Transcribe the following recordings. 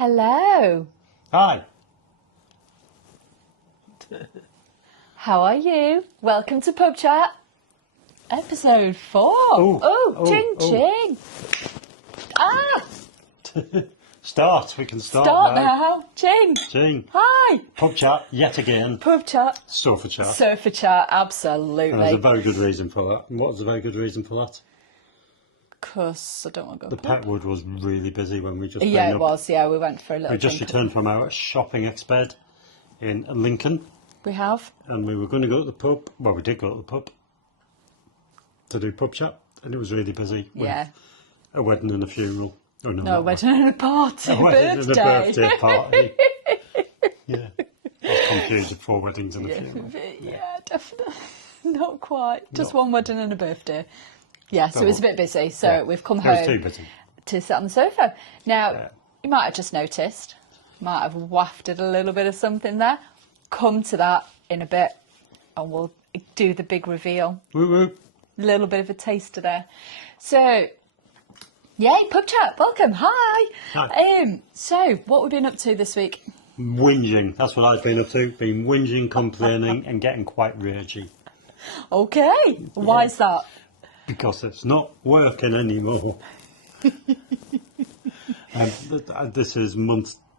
Hello. Hi. How are you? Welcome to Pub Chat, episode 4. Ching ching. Ah! Start. We can start now. Ching. Ching. Hi. Pub Chat yet again. Pub Chat. Sofa Chat. Sofa Chat, absolutely. And there's a very good reason for that. And what was the very good reason for that? Because I don't want to go The pub. Petwood was really busy when we just Yeah, it was. Yeah, we went for a little We just drink. returned from our shopping exped in Lincoln. We have. And we were going to go to the pub. Well, we did go to the pub to do Pub Chat. And it was really busy. With Yeah. a wedding and a funeral. Oh, no, No, not wedding and a party. a wedding and a birthday. birthday party. Yeah. I was confused with 4 weddings and a funeral. Yeah, definitely. Not quite. Just No. one wedding and a birthday. Yeah, so Oh, it was a bit busy. So yeah. we've come It was home too busy. to sit on the sofa. Now, Yeah. you might have just noticed, might have wafted a little bit of something there. Come to that in a bit and we'll do the big reveal. Woo woo. A little bit of a taster there. So, yay, Pub Chat, welcome, hi. Hi. So, what we've been up to this week? Whinging. That's what I've been up to. Been whinging, complaining, and getting quite ragey. Okay, why is that? Because it's not working anymore. This is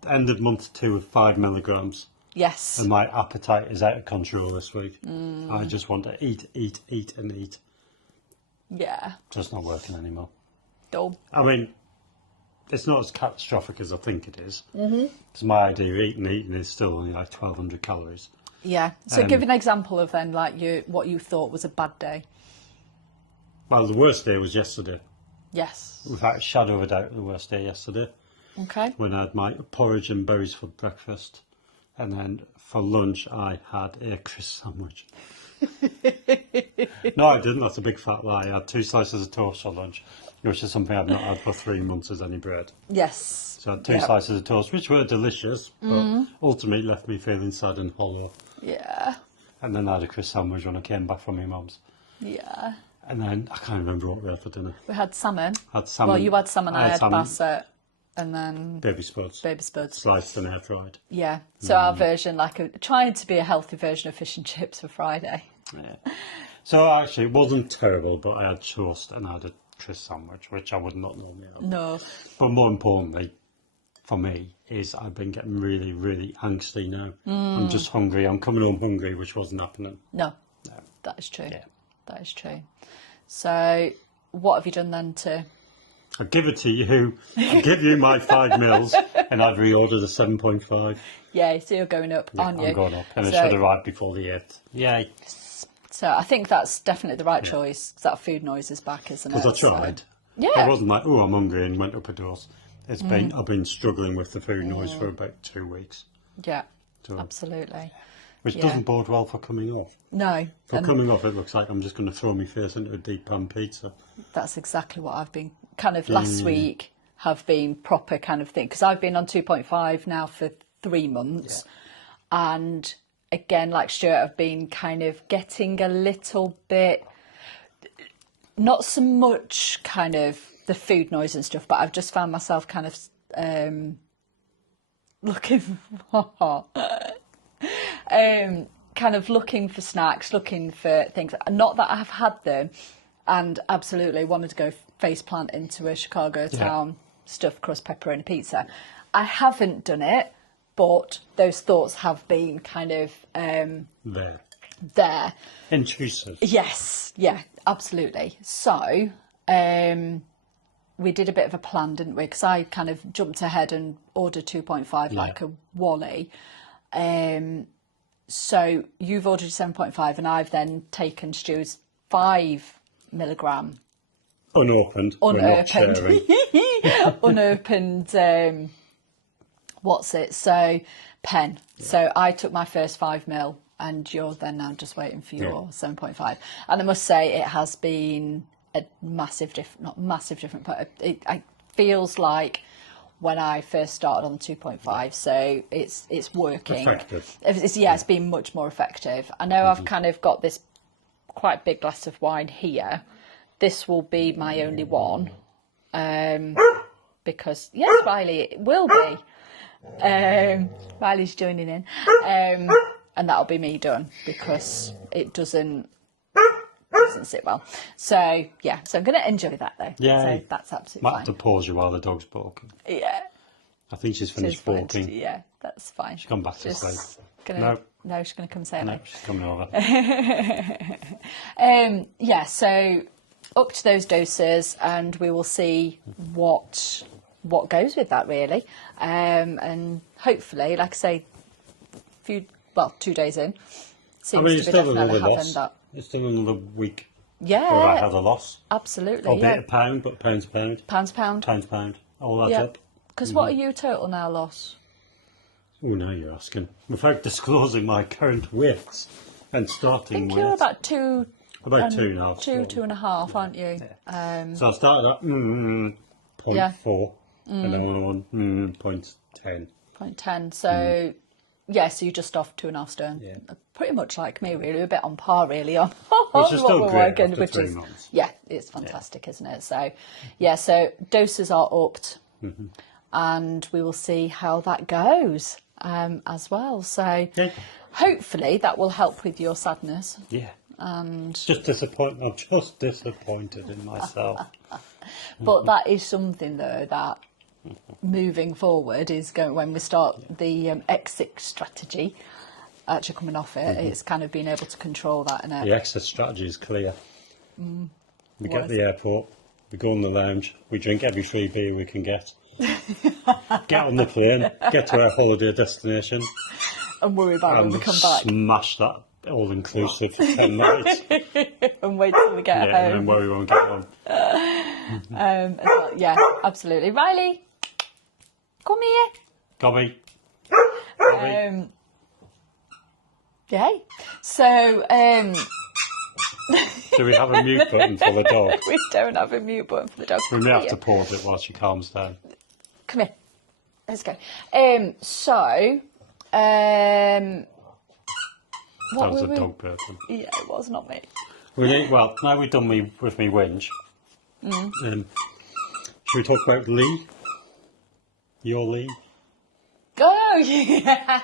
end of month 2 of 5 milligrams. Yes. And my appetite is out of control this week. I just want to eat, and eat. Yeah. Just not working anymore. Dull. I mean, it's not as catastrophic as I think it is. Because my idea of eating is still only like 1,200 calories. Yeah. So give an example of then, like what you thought was a bad day. Well, the worst day was yesterday. Yes. Without a shadow of a doubt, the worst day yesterday. Okay. When I had my porridge and berries for breakfast. And then for lunch, I had a crisp sandwich. No, I didn't. That's a big fat lie. I had 2 slices of toast for lunch, which is something I've not had for 3 months as any bread. Yes. So I had 2 slices of toast, which were delicious, but ultimately left me feeling sad and hollow. Yeah. And then I had a crisp sandwich when I came back from my mum's. Yeah. And then I can't remember what we had for dinner. We had salmon. Had salmon. Well, you had salmon, I had salmon. basset, and then Baby spuds. baby spuds. Sliced and air fried. Yeah. So our version, trying to be a healthy version of fish and chips for Friday. Yeah. So actually, it wasn't terrible, but I had toast and I had a crisp sandwich, which I would not normally have. No. But more importantly, for me, is I've been getting really, really angsty now. I'm just hungry. I'm coming home hungry, which wasn't happening. No. No. That is true. Yeah. That is true. So, what have you done then to... I'll give it to you. I'll give you my 5 mils, and I've reordered a 7.5. Yeah, so you're going up, Yeah, aren't you? I'm going up, and So- it should arrive before the 8th. Yay. So I think that's definitely the right choice, 'cause that food noise is back, isn't it? Because I tried. So, yeah. I wasn't like, oh, I'm hungry, and went up a dose. It's been I've been struggling with the food noise for about 2 weeks. Yeah, So, absolutely. which Yeah. doesn't bode well for coming off. No, For coming off, it looks like I'm just going to throw my face into a deep pan pizza. that's exactly what I've been kind of last week have been proper kind of thing. Because I've been on 2.5 now for 3 months. And again, like Stuart, I've been kind of getting a little bit, not so much kind of the food noise and stuff, but I've just found myself kind of looking for, kind of looking for snacks, looking for things. Not that I've had them, and absolutely wanted to go face plant into a Chicago town stuffed crust pepperoni pizza. I haven't done it, but those thoughts have been kind of there. Intrusive. Yes, yeah, absolutely. So, we did a bit of a plan, didn't we? Because I kind of jumped ahead and ordered 2.5 like a Wally. So you've ordered 7.5 and I've then taken Stu's 5 milligram Unopened. We're not sharing. unopened, what's it? So, pen. Yeah. So I took my first 5 mil and you're then now just waiting for your 7.5. And I must say it has been a massive not massive different, but it feels like when I first started on the 2.5, so it's working. Effective. It's been much more effective. I know I've kind of got this quite big glass of wine here. This will be my only one. because, yes, Riley, it will be. Riley's joining in. And that'll be me done, because it doesn't sit well. So, yeah, so I'm going to enjoy that, though. Yeah. So that's absolutely Might fine. have to pause you while the dog's barking. Yeah. I think she's finished walking. Yeah, that's fine. She's gone back to sleep. No, she's going to come say hello. No, she's coming over. Yeah, so up to those doses, and we will see what goes with that, really. And hopefully, like I say, 2 days in, seems to be definitely having that. It's still another week. Yeah, where I had a loss. Absolutely. Albeit a pound, but pound's pound. Pound's pound. Pound's pound. All adds up. Because what are you total now, loss? Oh, now you're asking. Without disclosing my current weights and starting I think weight. you're about two. About 2.5. 2.5, aren't you? Yeah. So I started at 0.4 and then I'm on 0.10. 0.10. So, so you're just off 2.5 stone. Yeah. Pretty much like me, really. We're a bit on par, really, on Which is what still we're great working, after which 3 is, months. it's fantastic, isn't it? So, so doses are upped, and we will see how that goes as well. So, hopefully that will help with your sadness. Yeah. And I'm just disappointed in myself. But that is something, though, that moving forward is going, when we start the exit strategy, actually coming off it, it's kind of being able to control that. And The exit strategy is clear. We get to the airport, we go in the lounge, we drink every free beer we can get. Get on the plane, get to our holiday destination, and worry about when we come back. Smash that all-inclusive for 10 nights. And wait till we get home. And then worry we won't get home. As well. Yeah, absolutely. Riley, come here. Gobby. Yay. So, do we have a mute button for the dog? We don't have a mute button for the dog. We may have to pause it while she calms down. Come here. Let's go. What That was were a dog person. Yeah, it was not me. Well, now we've done with me whinge. Should we talk about Lee? Your Lee? Oh, yeah.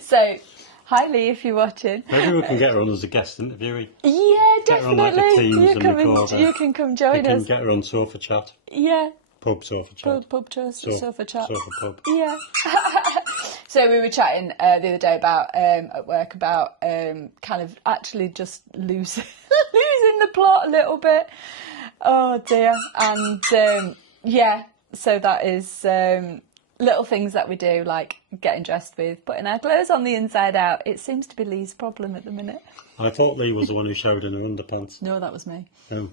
So, hi Lee, if you're watching. Maybe we can get her on as a guest interviewee. Yeah, Get her on like the definitely. Teams and record her. You can come join We us. can get her on Sofa Chat. Yeah. Pub Sofa Chat. Pub sofa chat. Sofa Pub. Yeah. So we were chatting the other day about at work about kind of actually just losing the plot a little bit. Oh dear. And so that is little things that we do, like getting dressed with putting our clothes on the inside out. It seems to be Lee's problem at the minute. I thought Lee was the one who showed in her underpants. No, that was me. Oh.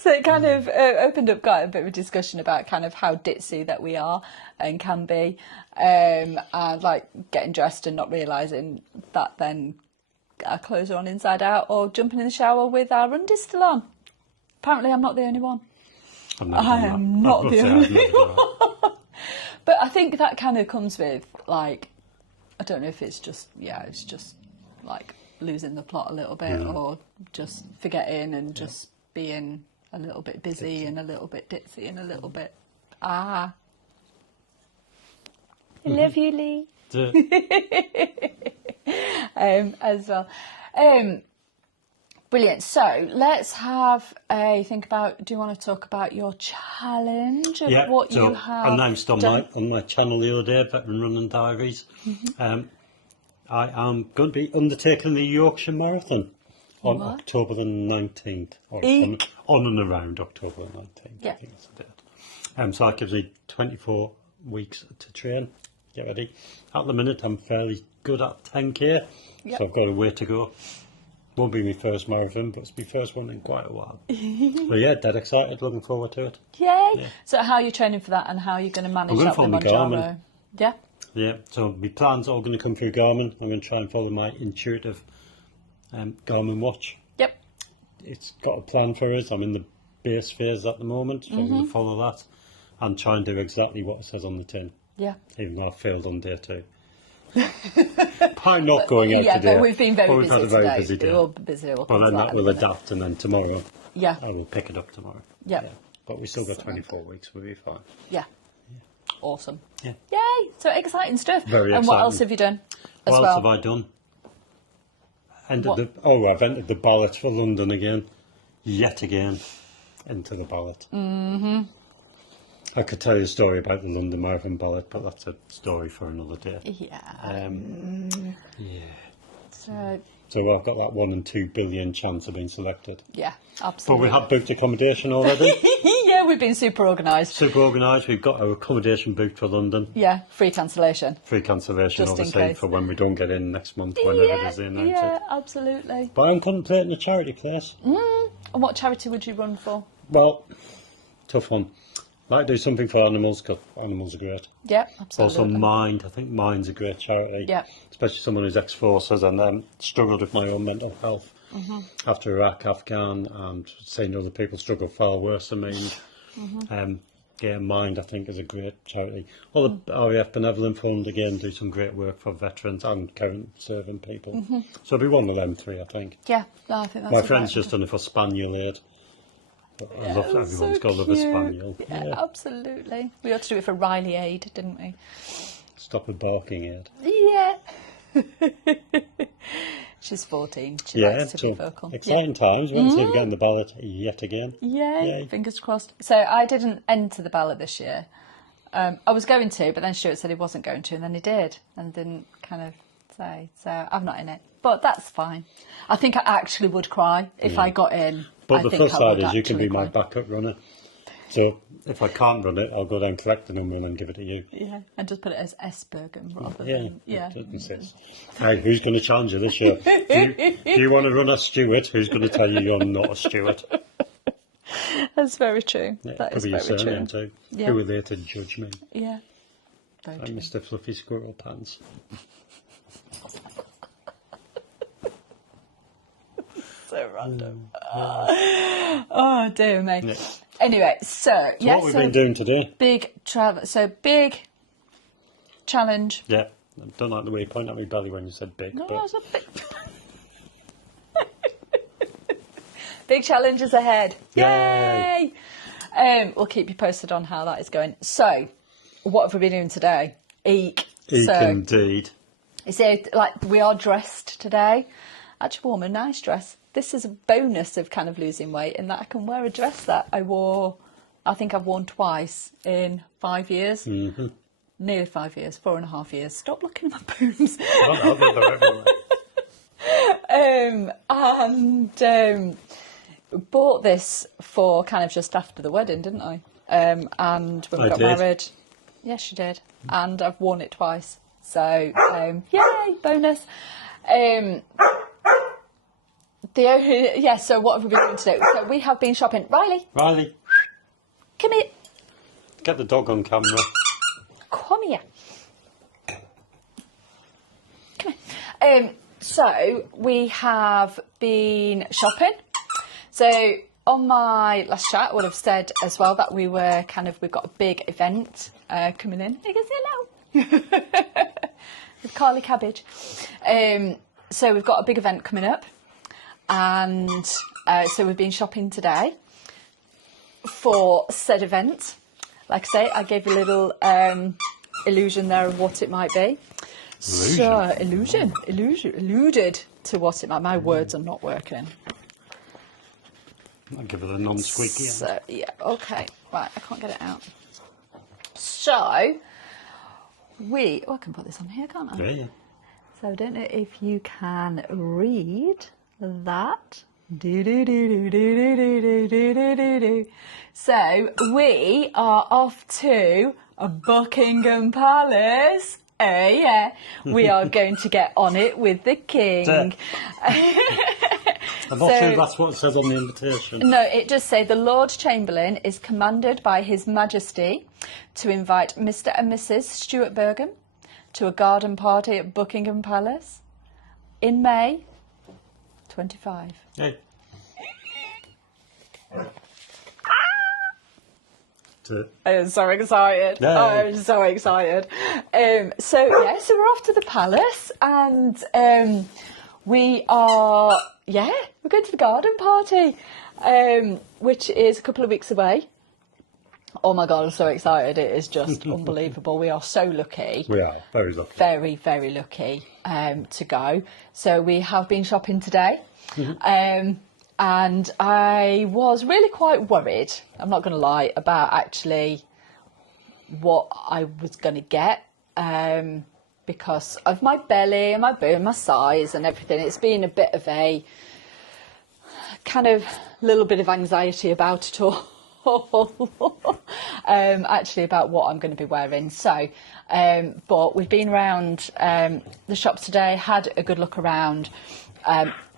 So it kind of opened up quite a bit of a discussion about kind of how ditzy that we are and can be, and like getting dressed and not realising that then our clothes are on inside out, or jumping in the shower with our undies still on. Apparently I'm not the only one. I am not the only one. But I think that kind of comes with, like, I don't know if it's just, it's just like losing the plot a little bit, or just forgetting and just being a little bit busy and a little bit ditzy and a little bit I love you, Lee. As well. Brilliant. So let's have a think about. Do you want to talk about your challenge of what you have announced on my channel the other day, Veteran Running Diaries. I am going to be undertaking the Yorkshire Marathon on October the 19th, or on and around October the 19th. Yeah. I think that's the date. So that gives me 24 weeks to train, get ready. At the minute, I'm fairly good at 10k, so I've got a way to go. Won't be my first marathon, but it's my first one in quite a while. But yeah, dead excited, looking forward to it. Yay! Yeah. So how are you training for that, and how are you going to manage that with Mounjaro? Yeah? Yeah, so my plans are all going to come through Garmin. I'm going to try and follow my intuitive Garmin watch. Yep. It's got a plan for us. I'm in the base phase at the moment, so I'm going to follow that and try and do exactly what it says on the tin. Yeah. Even though I failed on day 2. By not going out today. But we've been very busy had a very today. busy day. We're all busy. Well, then that will adapt, and then tomorrow Yeah. I will pick it up tomorrow. Yeah. But we still got 24 weeks. We'll be fine. Yeah. Awesome. Yeah. Yay! So exciting stuff. Very And what exciting. else have you done as What well? else have I done? I've entered the ballot for London again. Yet again. Into the ballot. Mm-hmm. I could tell you a story about the London Marathon ballot, but that's a story for another day. Yeah. So I've got that 1 in 2 billion chance of being selected. Yeah, But absolutely. we have booked accommodation already. Yeah, we've been super organised. Super organised. We've got our accommodation booked for London. Yeah, free cancellation. Free cancellation, Just in obviously, case. for when we don't get in next month, whenever it is they announce Yeah, it. absolutely. But I'm contemplating a charity place. And what charity would you run for? Well, tough one. Might do something for animals, because animals are great. Yeah, absolutely. Also Mind. I think Mind's a great charity. Yeah. Especially someone who's ex-forces and struggled with my own mental health after Iraq, Afghan, and seeing other people struggle far worse than me. Mind, I think, is a great charity. Or the RAF Benevolent Fund, again, do some great work for veterans and current serving people. So it'll be one of them three, I think. Yeah, no, I think that's My a friend's great just done it for Spaniel Aid. I love that's everyone's so got to love a cute. spaniel. Yeah, absolutely. We ought to do it for Riley Aid, didn't we? Stop with barking, Aid. Yeah. She's 14. She likes to be vocal. Exciting times. We want to see her get in the ballot yet again. Yay, Yay. fingers crossed. So I didn't enter the ballot this year. I was going to, but then Stuart said he wasn't going to, and then he did, and didn't kind of say. So I'm not in it. But that's fine. I think I actually would cry if I got in. But I the think plus I side would is you can be actually my cry. backup runner. So if I can't run it, I'll go down, collect the number, and then give it to you. Yeah, and just put it as Esbergen rather Yeah, than it insists. Right, who's going to challenge you this year? Do you want to run a Stuart? Who's going to tell you you're not a Stuart? That's very true. Yeah, That could is be your very surname true. too. Yeah. Who are they to judge me? Yeah, very I'm true. Mr. Fluffy Squirrel Pants. So random. Oh dear me. Yeah. Anyway, so yeah, What we've been doing today? big travel. So big challenge. Yeah, I don't like the way you point at me belly when you said big. No, but that's a big. Big challenges ahead. Yay. Yay! We'll keep you posted on how that is going. So, what have we been doing today? Eek. Eek, So, indeed. you see, like, we are dressed today. Actually, wore a nice dress. This is a bonus of kind of losing weight in that I can wear a dress that I think I've worn twice in 5 years. Mm-hmm. Nearly 5 years, 4.5 years. Stop looking at my boobs. And bought this for kind of just after the wedding, didn't I? And when we I got did. married. Yes, you did. And I've worn it twice. So, yay, bonus. So what have we been doing today? So we have been shopping. Riley, come here. Get the dog on camera. Come here. Come here. So we have been shopping. So on my last chat, I would have said as well that we've got a big event coming in. You can say hello. With Carly Cabbage. So we've got a big event coming up. And so we've been shopping today for said event. Like I say, I gave a little illusion there of what it might be. Alluded to what it might. My words are not working. I'll give it a non-squeaky. So yeah, okay, right. I can't get it out. So I can put this on here, can't I? Yeah. So I don't know if you can read that. So we are off to Buckingham Palace. Oh yeah, we are going to get on it with the king. I'm not sure that's what it says on the invitation. No, it just says the Lord Chamberlain is commanded by His Majesty to invite Mr. and Mrs. Stuart Bergen to a garden party at Buckingham Palace in May 25. Hey. I'm so excited. No. I'm so excited. So we're off to the palace and we're going to the garden party. which is a couple of weeks away. Oh my God, I'm so excited. It is just unbelievable. We are so lucky. We are very lucky. Very, very lucky to go. So we have been shopping today. And I was really quite worried, I'm not going to lie, about actually what I was going to get because of my belly and my bone, my size and everything. It's been a bit of a kind of little bit of anxiety about it all. Actually about what I'm going to be wearing. So but we've been around the shops today, had a good look around.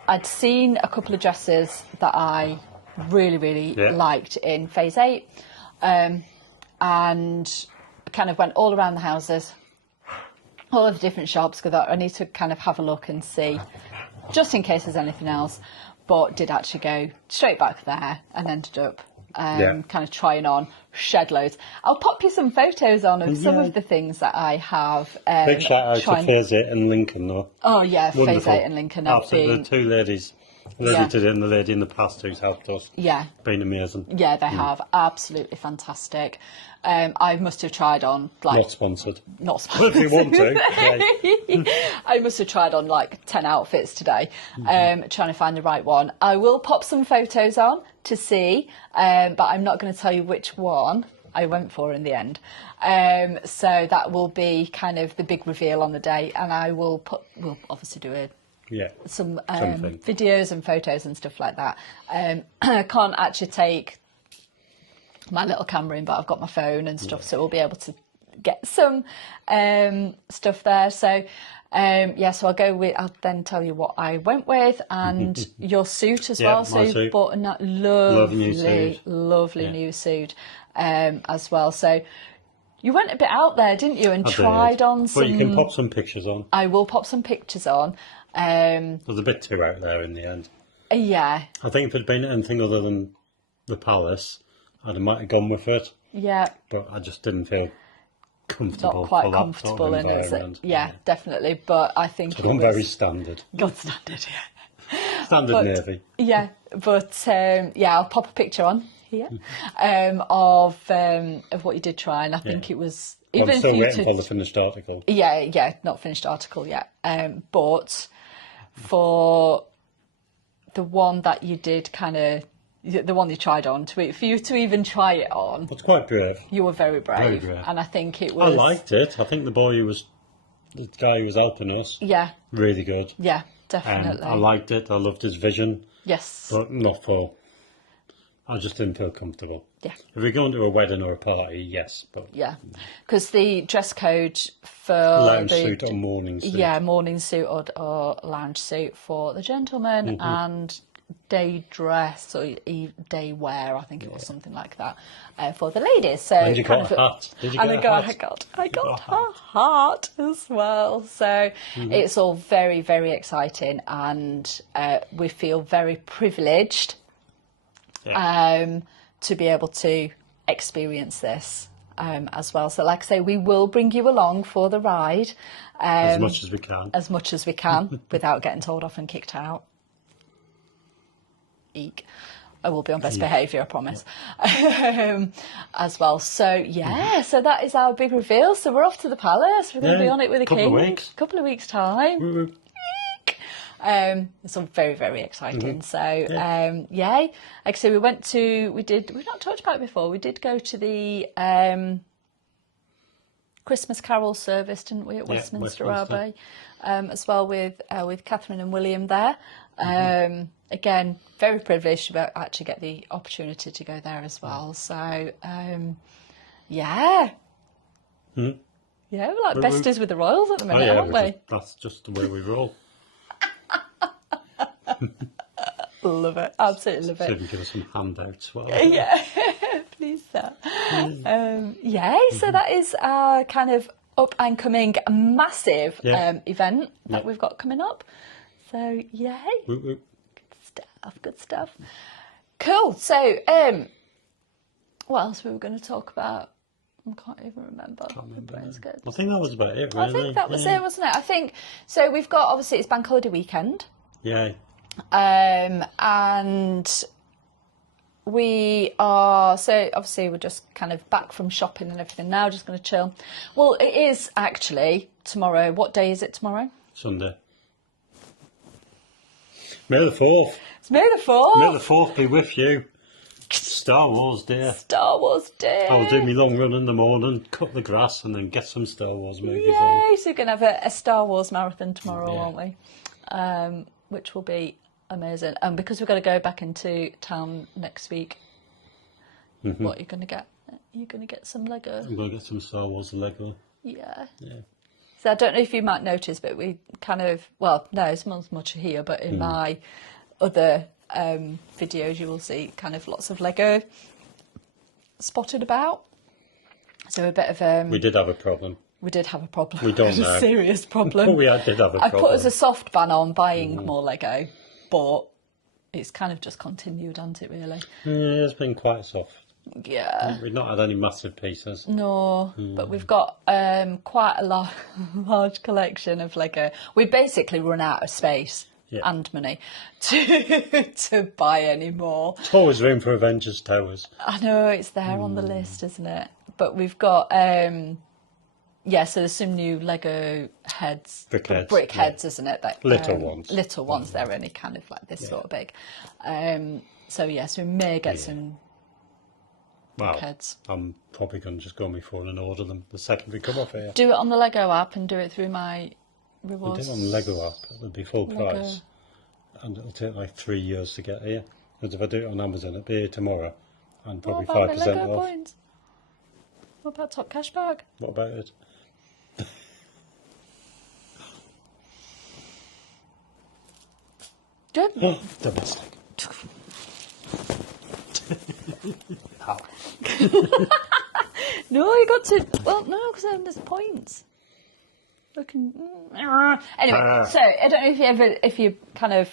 I'd seen a couple of dresses that I really liked in phase 8 and kind of went all around the houses, all of the different shops, because I need to kind of have a look and see just in case there's anything else, but did actually go straight back there and ended up kind of trying on shed loads. I'll pop you some photos on of some of the things that I have. Big shout out to Phase 8 and Lincoln though. Oh yeah, Wonderful. Phase 8 and Lincoln have absolutely. been... The two ladies, the lady today and the lady in the past who's helped us. Yeah. Been amazing. Yeah, they have. Absolutely fantastic. I must have tried on like... Not sponsored. Not sponsored. If you want to. I must have tried on like 10 outfits today, trying to find the right one. I will pop some photos on to see, but I'm not going to tell you which one I went for in the end. So that will be kind of the big reveal on the day, and I will we'll obviously do some videos and photos and stuff like that. I can't actually take my little camera in, but I've got my phone and stuff, so we'll be able to get some stuff there. So so I'll then tell you what I went with, and your suit as well. So you bought a lovely new suit as well. So you went a bit out there, didn't you, and tried on some... Well, you can pop some pictures on. I will pop some pictures on. It was a bit too out there in the end. Yeah. I think if it had been anything other than the Palace, I might have gone with it. Yeah. But I just didn't feel comfortable. Not quite for comfortable that sort of in it. environment. Yeah, definitely. But I think So I'm very standard. God standard, yeah. Standard Navy. Yeah, but I'll pop a picture on here of what you did try, and I think it was... I'm still waiting for the finished article. Yeah, not finished article yet. But for the one that you did the one you tried on, for you to even try it on... It's quite brave. You were very brave. Very brave. And I think it was... I liked it. I think the guy who was helping us, really good. Yeah, definitely. I liked it. I loved his vision. Yes. But I just didn't feel comfortable. Yeah. If we're going to a wedding or a party, yes. But yeah, because the dress code for lounge suit or morning suit. Yeah, morning suit or lounge suit for the gentleman, and day dress or day wear, I think it was something like that, for the ladies. So and you got a hat. Did you get a hat? I got a hat as well. So it's all very, very exciting, and we feel very privileged to be able to experience this as well. So like I say, we will bring you along for the ride. As much as we can. As much as we can without getting told off and kicked out. Eek. I will be on best behaviour, I promise. As well. So so that is our big reveal. So we're off to the Palace. We're going to be on it with the King. Couple of weeks time. It's all very, very exciting. So like I say, we've not talked about it before, we did go to the Christmas Carol service, didn't we, at Westminster Abbey, as well with Catherine and William there. Again, very privileged to actually get the opportunity to go there as well. So we're like besties with the royals at the minute, aren't we? That's just the way we roll. Love it, absolutely love it. So you can give us some handouts. Please, sir. So that is our kind of up and coming massive event that we've got coming up. So good stuff. Cool. So what else were we going to talk about? I can't even remember. I think that was about it, really. I think that was it, wasn't it? I think so. We've got, obviously, it's bank holiday weekend. Yeah. And we are, so obviously we're just kind of back from shopping and everything now, just going to chill. Well, it is actually tomorrow. What day is it tomorrow? Sunday. May the 4th. It's May the 4th. May the 4th be with you. Star Wars Day. Star Wars Day. I'll do my long run in the morning, cut the grass, and then get some Star Wars movies on. Yay! So we're going to have a Star Wars marathon tomorrow, aren't we? Which will be amazing. And because we've got to go back into town next week, what are you going to get? You're going to get some Lego. I'm going to get some Star Wars Lego. Yeah. Yeah. So I don't know if you might notice, but we kind of, well, no, it's not much here, but in my other videos you will see kind of lots of Lego spotted about. So a bit of we did have a problem. We did have a problem. We don't know. A serious problem. We did have a problem. I put as a soft ban on buying more Lego, but it's kind of just continued, hasn't it, really? Yeah, it's been quite soft. Yeah. We've not had any massive pieces. No, but we've got quite a large collection of Lego. We basically run out of space and money to buy any more. There's always room for Avengers Towers. I know, it's there on the list, isn't it? But we've got, so there's some new Lego heads. Brick heads, isn't it? That, little ones. Little ones, they're only kind of like this sort of big. So we may get some heads. I'm probably going to just go on my phone and order them the second we come off here. Do it on the Lego app and do it through my rewards. We do it on the Lego app, it'll be full price. And it'll take like 3 years to get here. Because if I do it on Amazon, it'll be here tomorrow. And probably 5% Lego off. Points? What about Top Cashback? What about it? Good. Domestic. No, you got to. Well, no, because there's points. Anyway, so I don't know if you kind of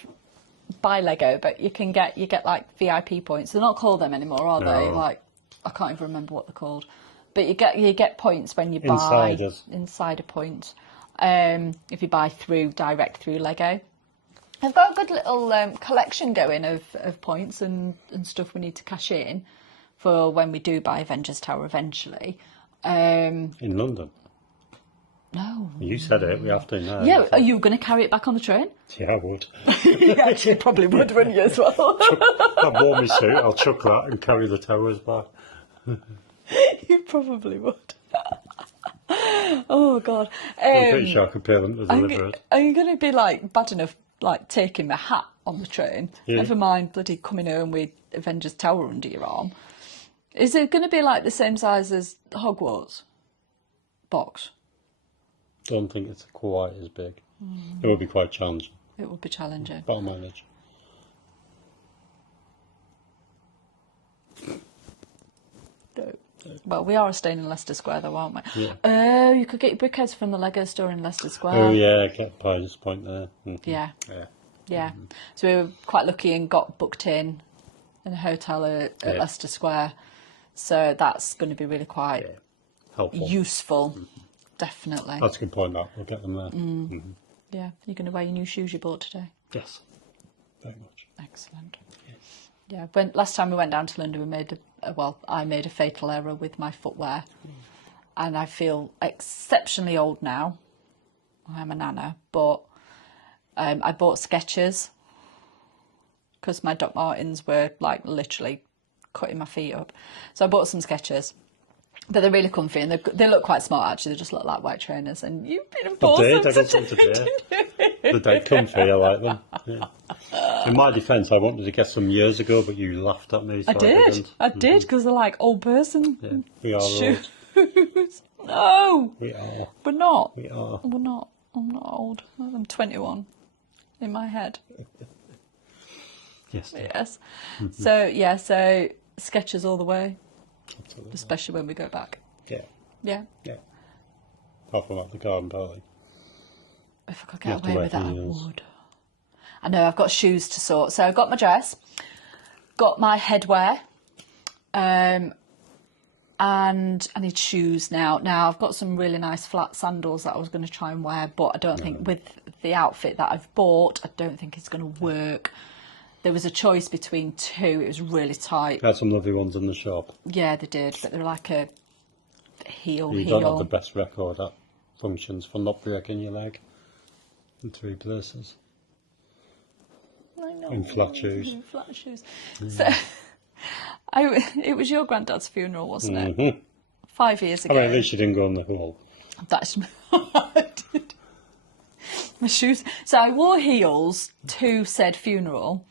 buy Lego, but you get like VIP points. They're not called them anymore, are they? Like, I can't even remember what they're called. But you get points when you buy insider points. If you buy direct through Lego. I've got a good little collection going of points and stuff we need to cash in for when we do buy Avengers Tower eventually. In London? No. You said it, we have to now. Yeah, are you going to carry it back on the train? Yeah, I would. You actually probably would, wouldn't you, as well? I've worn my suit, I'll chuck that and carry the towers back. You probably would. Oh, God. I'm pretty sure I could pay them to deliver it. Are you going to be, like, bad enough, like, taking my hat on the train? Yeah. Never mind bloody coming home with Avengers Tower under your arm. Is it going to be, like, the same size as Hogwarts box? Don't think it's quite as big. It will be quite challenging. It will be challenging. But I'll manage. No. Well, we are staying in Leicester Square, though, aren't we? Yeah. Oh, you could get your brickheads from the Lego store in Leicester Square. Oh, yeah, get Pines Point there. Yeah. Yeah. Yeah. So we were quite lucky and got booked in a hotel at Leicester Square. So that's going to be really quite helpful. Useful. Definitely. That's a good point, that. We'll get them there. Yeah. You're going to wear your new shoes you bought today? Yes. Very much. Excellent. Yeah. Last time we went down to London, I made a fatal error with my footwear. And I feel exceptionally old now. I'm a nana. But I bought Skechers because my Doc Martens were like literally cutting my feet up. So I bought some Skechers. But they're really comfy and they look quite smart actually. They just look like white trainers. And you've been enforced I got some today. They're comfy, I like them. Yeah. In my defence, I wanted to get some years ago, but you laughed at me. So I did because they're like old person. Yeah, we are old. No, we are. We're not. We are. We're not. I'm not old. I'm 21 in my head. Yes. Dear. Yes. So Skechers all the way. Absolutely. Especially when we go back. Yeah. Yeah. Yeah. Apart from at the garden party. If I could get away with that, I would. I know, I've got shoes to sort. So I've got my dress, got my headwear, and I need shoes now. Now, I've got some really nice flat sandals that I was going to try and wear, but I don't think with the outfit that I've bought, I don't think it's going to work. there was a choice between two. It was really tight. Had some lovely ones in the shop. Yeah, they did, but they were like a heel. You don't have the best record at functions for not breaking your leg in 3 places. I know. In flat shoes. In flat shoes. So, it was your granddad's funeral, wasn't it? Mm-hmm. 5 years ago. I mean, at least you didn't go on the hole. That's I did. My shoes. So I wore heels to said funeral,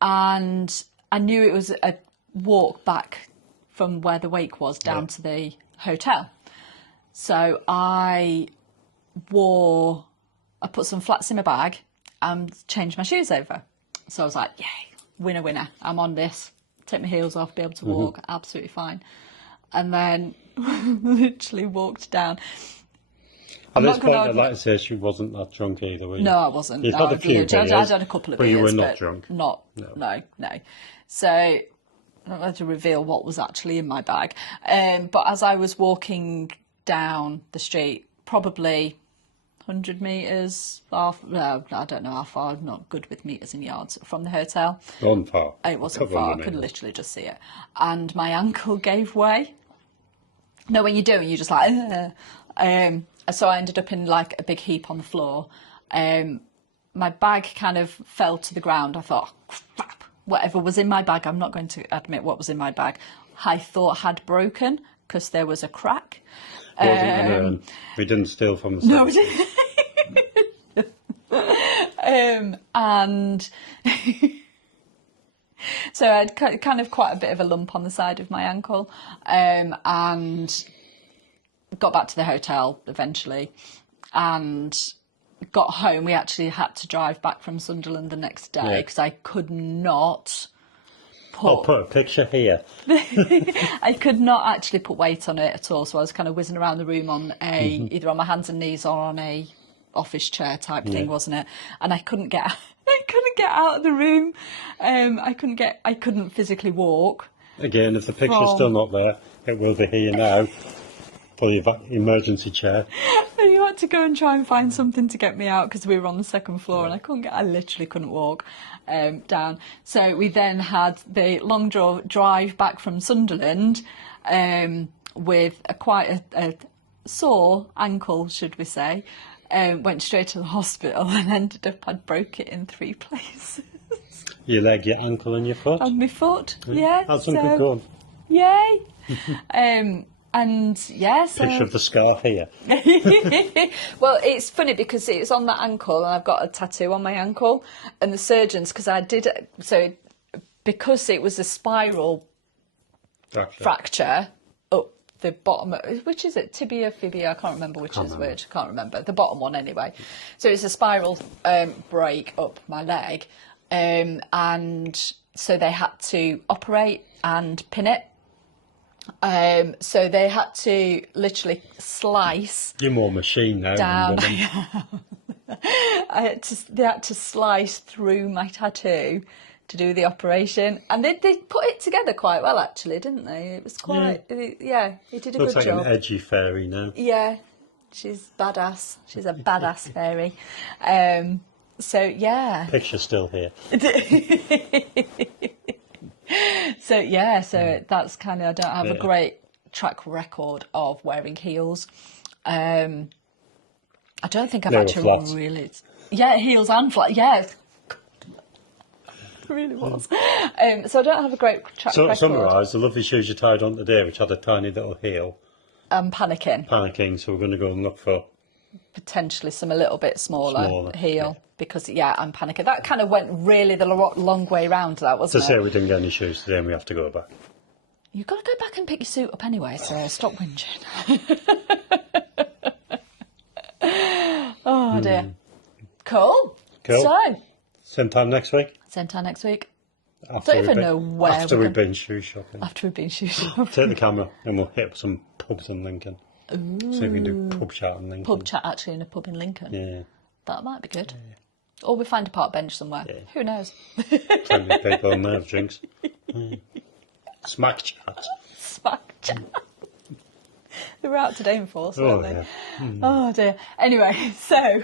and I knew it was a walk back from where the wake was down to the hotel. So I put some flats in my bag and changed my shoes over. So I was like, yay, winner, winner. I'm on this. Take my heels off, be able to walk, absolutely fine. And then literally walked down. At this point, I'd like to say she wasn't that drunk either, were you? No, I wasn't. You'd had a few beers, I'd had a couple of but beers. you were not drunk? No. So I don't have to reveal what was actually in my bag. But as I was walking down the street, probably 100 metres off, no, I don't know how far, I'm not good with metres and yards, from the hotel. Wasn't far. It wasn't far, I could literally just see it. And my ankle gave way. No, when you do, you're just like, so I ended up in like a big heap on the floor. My bag kind of fell to the ground. I thought, crap, whatever was in my bag, I'm not going to admit what was in my bag, I thought had broken because there was a crack. We didn't steal from the No, we didn't. And so I had kind of quite a bit of a lump on the side of my ankle, and got back to the hotel eventually, and got home. We actually had to drive back from Sunderland the next day because I could not I'll put a picture here. I could not actually put weight on it at all, so I was kind of whizzing around the room on either on my hands and knees or on a office chair type thing, wasn't it? And I couldn't get out of the room. I couldn't physically walk. Again, if the picture's still not there, it will be here now for the emergency chair. And you had to go and try and find something to get me out because we were on the second floor and I literally couldn't walk down. So we then had the long drive back from Sunderland with quite a sore ankle, should we say. Went straight to the hospital and ended up, I'd broke it in 3 places. Your leg, your ankle and your foot? On my foot, yeah. How's something going? Yay! And yes, picture of the scar here. Well, it's funny because it's on that ankle, and I've got a tattoo on my ankle. And the surgeons, because because it was a spiral fracture up the bottom. Which is it? Tibia, fibia? I can't remember which is which. I can't remember the bottom one anyway. So it's a spiral break up my leg, and so they had to operate and pin it. So they had to literally slice. You're more machine now. Down. They had to slice through my tattoo to do the operation, and they put it together quite well, actually, didn't they? It was quite, he did a Looks good like job. An edgy fairy now. Yeah, she's badass. She's a badass fairy. So yeah. Picture's still here. So yeah, so that's kind of, I don't have a great track record of wearing heels. I don't think I've actually really. Yeah, heels and flat. Yeah, it really was. So I don't have a great track record. So summarise, the lovely shoes you tied on today, which had a tiny little heel. I'm panicking. So we're going to go and look for potentially some a little bit smaller heel. Yeah. Because, I'm panicking. That kind of went really the long way round, that, wasn't it? To say we didn't get any shoes today and we have to go back. You've got to go back and pick your suit up anyway, so stop whinging. Oh, dear. Cool. So. Same time next week? Same time next week. I don't even know where. After we've been shoe shopping. After we've been shoe shopping. Take the camera and we'll hit some pubs in Lincoln. Ooh. So we can do pub chat in Lincoln. Pub chat actually in a pub in Lincoln? Yeah. That might be good. Yeah. Or we find a park bench somewhere. Yeah. Who knows? Plenty of people on there have drinks. Smack chat. Smack chat. They were out today in force, weren't they? Yeah. Oh dear. Anyway, so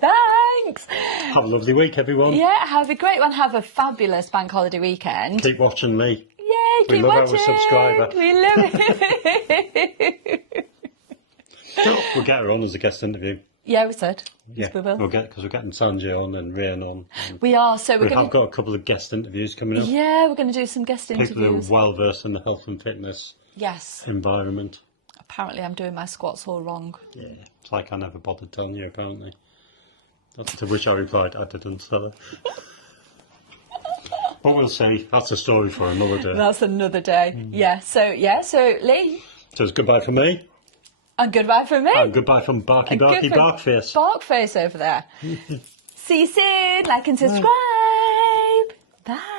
Thanks. Have a lovely week, everyone. Yeah, have a great one. Have a fabulous bank holiday weekend. Keep watching Lee. Yeah, keep We love watching. our subscriber. We love it. We'll get her on as a guest interview. Yeah, we said. Yeah, Yes, we will. because we're getting Sanjay on and Ryan on. We are, so we're We going have got a couple of guest interviews coming up. Yeah, we're going to do some guest People who interviews. are well versed in the health and fitness Yes. environment. Apparently I'm doing my squats all wrong. Yeah, it's like I never bothered telling you, apparently. To which I replied, I didn't, so. But we'll see. That's a story for another day. That's another day. So Lee. So it's goodbye from me. And goodbye from me. And goodbye from Barky Barky Barkface. Barkface over there. See you soon. Like and subscribe. Bye.